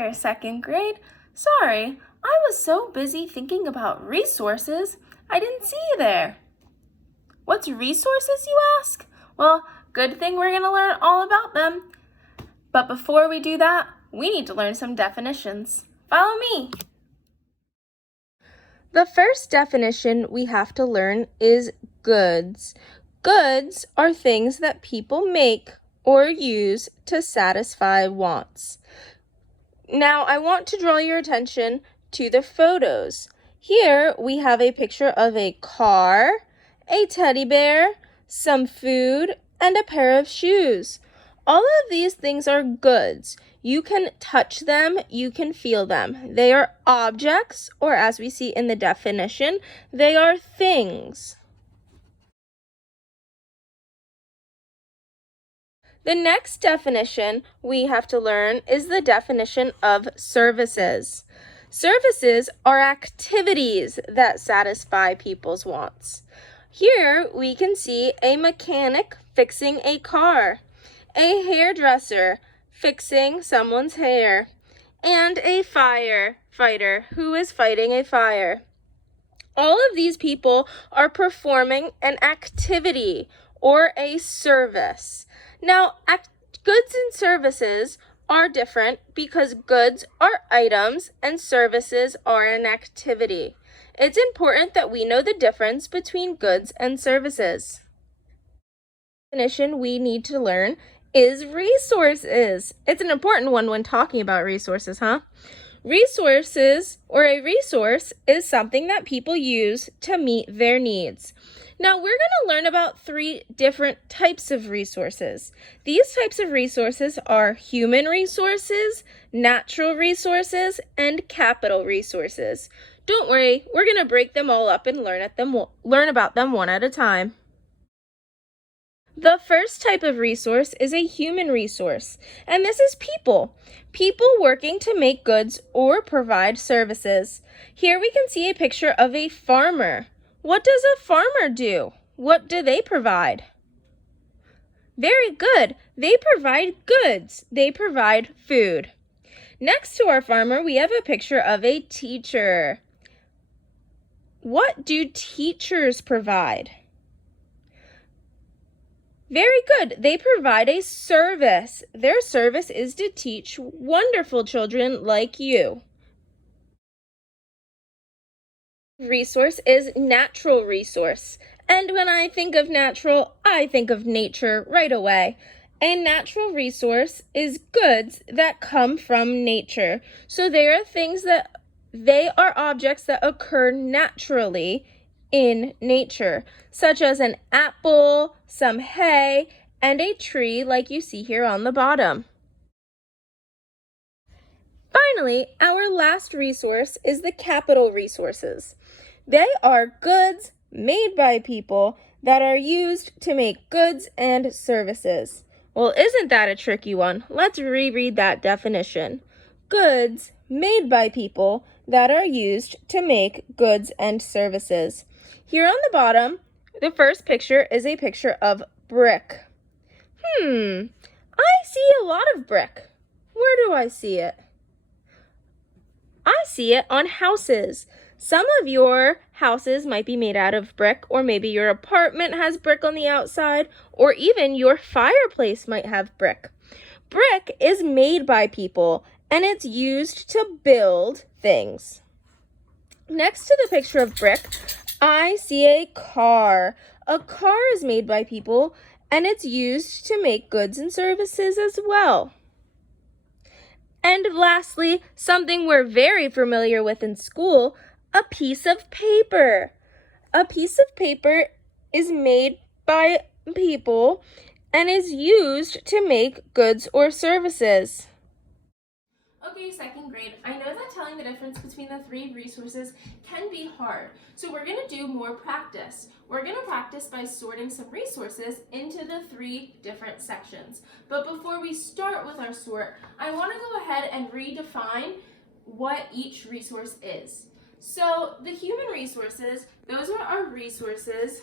there, second grade. Sorry, I was so busy thinking about resources, I didn't see you there. What's resources, you ask? Well, good thing we're going to learn all about them. But before we do that, we need to learn some definitions. Follow me. The first definition we have to learn is goods. Goods are things that people make or use to satisfy wants. Now, I want to draw your attention to the photos. Here we have a picture of a car, a teddy bear, some food, and a pair of shoes. All of these things are goods. You can touch them, you can feel them. They are objects, or as we see in the definition, they are things. The next definition we have to learn is the definition of services. Services are activities that satisfy people's wants. Here we can see a mechanic fixing a car, a hairdresser fixing someone's hair, and a firefighter who is fighting a fire. All of these people are performing an activity or a service. Now, goods and services are different because goods are items and services are an activity. It's important that we know the difference between goods and services. The definition we need to learn is resources. It's an important one when talking about resources, huh? Resources, or a resource, is something that people use to meet their needs. Now, we're going to learn about 3 different types of resources. These types of resources are human resources, natural resources, and capital resources. Don't worry, we're going to break them all up and learn about them one at a time. The first type of resource is a human resource, and this is people. People working to make goods or provide services. Here we can see a picture of a farmer. What does a farmer do? What do they provide? Very good. They provide goods. They provide food. Next to our farmer, we have a picture of a teacher. What do teachers provide? Very good. They provide a service. Their service is to teach wonderful children like you. Resource is natural resource. And when I think of natural, I think of nature right away. A natural resource is goods that come from nature. So they are objects that occur naturally in nature, such as an apple, some hay, and a tree like you see here on the bottom. Finally, our last resource is the capital resources. They are goods made by people that are used to make goods and services. Well, isn't that a tricky one? Let's reread that definition. Goods made by people that are used to make goods and services. Here on the bottom, the first picture is a picture of brick. I see a lot of brick. Where do I see it? I see it on houses. Some of your houses might be made out of brick, or maybe your apartment has brick on the outside, or even your fireplace might have brick. Brick is made by people, and it's used to build things. Next to the picture of brick, I see a car. A car is made by people, and it's used to make goods and services as well. And lastly, something we're very familiar with in school, a piece of paper. A piece of paper is made by people and is used to make goods or services. Okay, second grade, I know that telling the difference between the 3 resources can be hard, so we're going to do more practice. We're going to practice by sorting some resources into the 3 different sections. But before we start with our sort, I want to go ahead and redefine what each resource is. So the human resources, those are our resources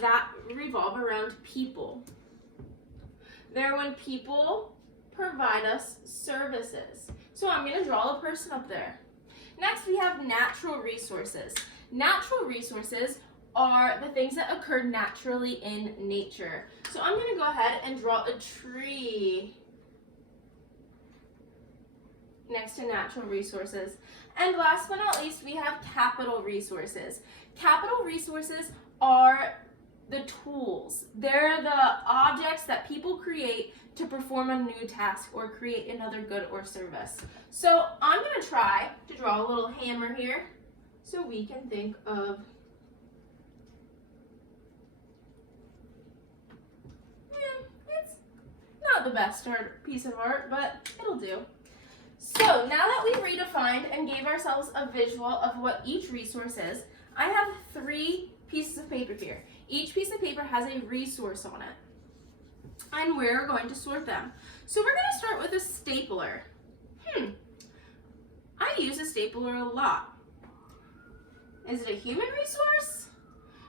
that revolve around people. They're when people provide us services. So I'm going to draw a person up there. Next, we have natural resources. Natural resources are the things that occur naturally in nature. So I'm going to go ahead and draw a tree next to natural resources. And last but not least, we have capital resources. Capital resources are the tools. They're the objects that people create to perform a new task or create another good or service. So I'm going to try to draw a little hammer here so we can think of it's not the best piece of art, but it'll do. So now that we've redefined and gave ourselves a visual of what each resource is, I have 3 pieces of paper here. Each piece of paper has a resource on it, and we're going to sort them. So we're going to start with a stapler. I use a stapler a lot. Is it a human resource?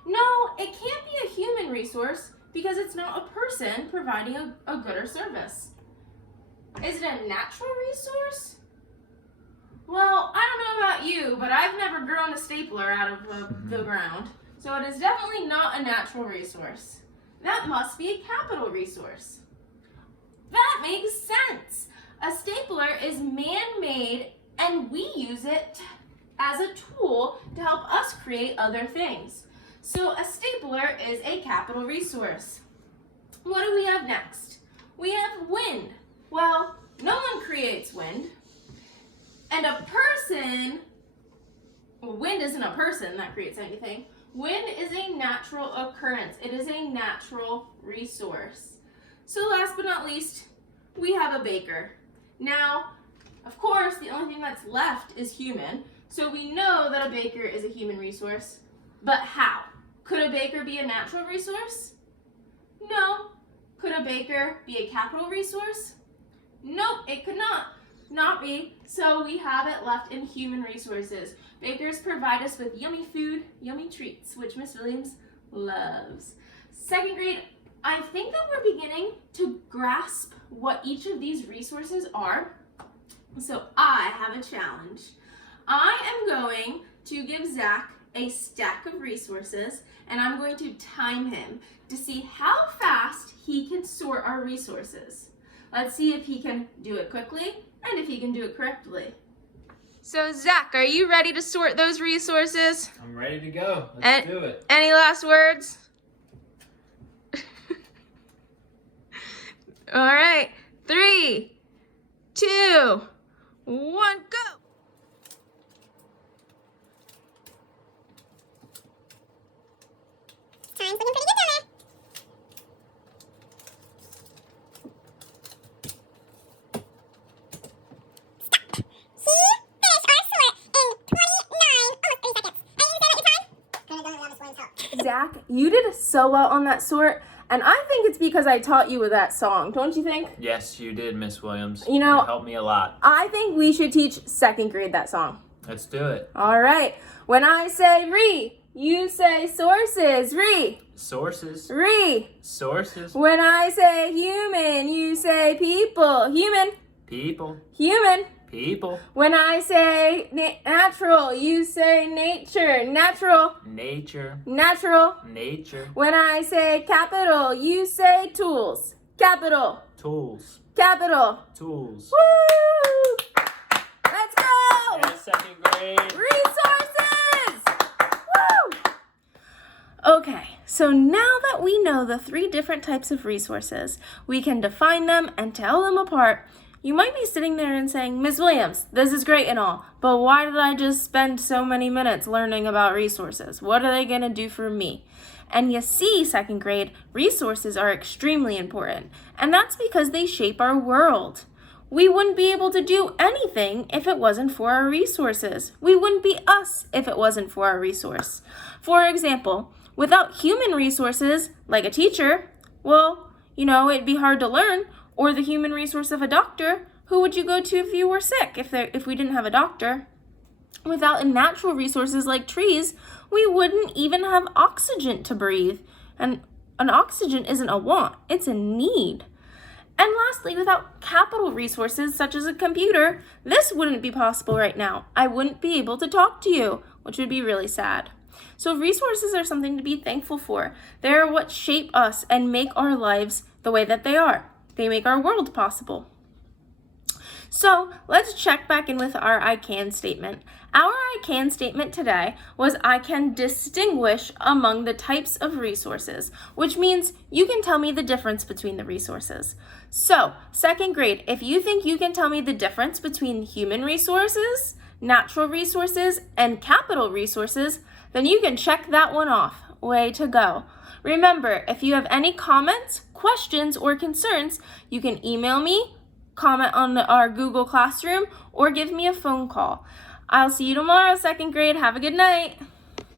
No, it can't be a human resource because it's not a person providing a good or service. Is it a natural resource? Well, I don't know about you, but I've never grown a stapler out of the ground. So it is definitely not a natural resource. That must be a capital resource. That makes sense. A stapler is man-made and we use it as a tool to help us create other things. So a stapler is a capital resource. What do we have next? We have wind. Well, no one creates wind. And a person, well, wind isn't a person that creates anything. Wind is a natural occurrence. It is a natural resource. So last but not least, we have a baker. Now, of course, the only thing that's left is human. So we know that a baker is a human resource. But how? Could a baker be a natural resource? No. Could a baker be a capital resource? Nope, it could not be. So we have it left in human resources. Bakers provide us with yummy food, yummy treats, which Miss Williams loves. Second grade, I think that we're beginning to grasp what each of these resources are. So I have a challenge. I am going to give Zach a stack of resources, and I'm going to time him to see how fast he can sort our resources. Let's see if he can do it quickly and if he can do it correctly. So Zach, are you ready to sort those resources? I'm ready to go. Let's do it. Any last words? All right, 3, 2, 1, go! Time's looking pretty good down there. Stop. He finished our sort in 29, almost 30 seconds. And you said that your time? Couldn't have done it without Miss Williams' help. Zach, you did so well on that sort, and I think it's because I taught you with that song, don't you think? Yes, you did, Miss Williams. You know, it helped me a lot. I think we should teach second grade that song. Let's do it. All right. When I say re, you say sources. Re. Sources. Re. Sources. When I say human, you say people. Human. People. Human. People. When I say natural, you say nature. Natural. Nature. Natural. Nature. When I say capital, you say tools. Capital. Tools. Capital. Tools. Woo! Let's go! Yeah, second grade. Resources! Woo! Okay, so now that we know the 3 different types of resources, we can define them and tell them apart. You might be sitting there and saying, Ms. Williams, this is great and all, but why did I just spend so many minutes learning about resources? What are they going to do for me? And you see, second grade, resources are extremely important, and that's because they shape our world. We wouldn't be able to do anything if it wasn't for our resources. We wouldn't be us if it wasn't for our resource. For example, without human resources, like a teacher, well, it'd be hard to learn. Or the human resource of a doctor. Who would you go to if you were sick, if we didn't have a doctor? Without natural resources like trees, we wouldn't even have oxygen to breathe. And an oxygen isn't a want, it's a need. And lastly, without capital resources such as a computer, this wouldn't be possible right now. I wouldn't be able to talk to you, which would be really sad. So resources are something to be thankful for. They are what shape us and make our lives the way that they are. They make our world possible. So let's check back in with our I can statement. Our I can statement today was I can distinguish among the types of resources, which means you can tell me the difference between the resources. So, second grade, if you think you can tell me the difference between human resources, natural resources, and capital resources, then you can check that one off. Way to go. Remember, if you have any comments, questions, or concerns, you can email me, comment on our Google Classroom, or give me a phone call. I'll see you tomorrow, second grade. Have a good night.